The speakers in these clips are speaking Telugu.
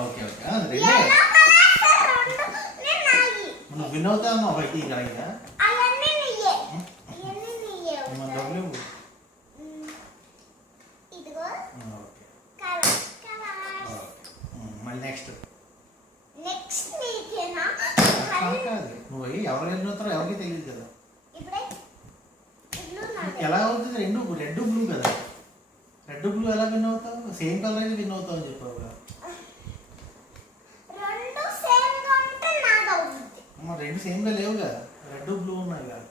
ఓకే ఓకే నువ్వు విన్ అవుతావమ్మా బయట ఇంకా డబ్బులు మళ్ళీ నెక్స్ట్ కాదు నువ్వు ఎవరు వెళ్ళిపోతారో ఎవరికి తెలియదు కదా ఎలా అవుతుంది రెడ్ బ్లూ కదా రెడ్ బ్లూ ఎలా విన్ అవుతావు సేమ్ కలర్ అయితే విన్ అవుతావు అని చెప్పావు రెండు సేమ్ గా లేవుగా రెడ్ బ్లూ ఉన్నాయి కదా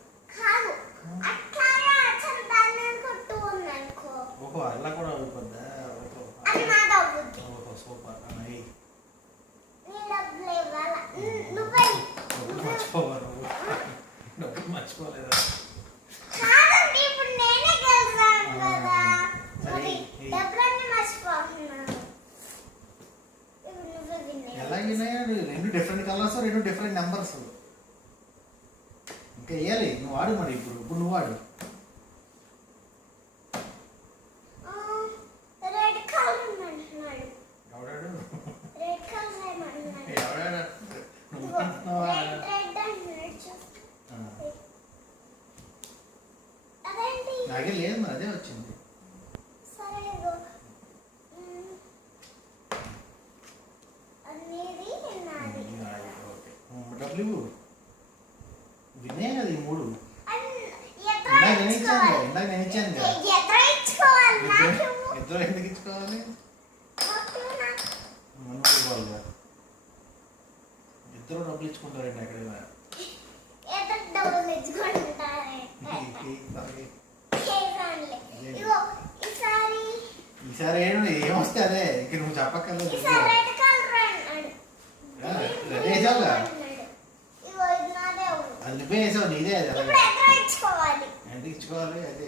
ఓహో అలా కూడా అయిపోద్దా ఓహో సూపర్ మర్చిపోవా నువ్వు డబ్బులు మర్చిపోలేదా ఎలాగైనా రెండు డిఫరెంట్ కలర్స్ రెండు డిఫరెంట్ నెంబర్స్ ఇంకా వేయాలి నువ్వు వాడు మరి ఇప్పుడు నువ్వు వాడు నాకే లేదు మరి అదే వచ్చింది డబ్బులు వినే కదా ఈ మూడు ఇందాక నేను ఇచ్చాను కదా ఇద్దరు ఎందుకు ఇచ్చుకోవాలి ఇద్దరు డబ్బులు ఇచ్చుకుంటారండి ఎక్కడైనా ఈసారి ఏమొస్తే అదే ఇక నువ్వు చెప్పక్కర్లేదు అదే వేసావుగా అది నువ్వే వేసావు నీదే అది ఎంత ఇచ్చుకోవాలి అదే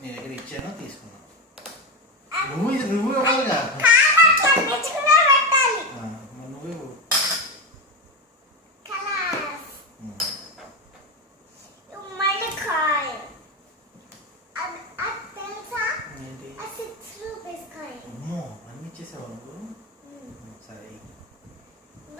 నేను ఎక్కడ ఇచ్చానో తీసుకున్నాను నువ్వు ఇవ్వాలిగా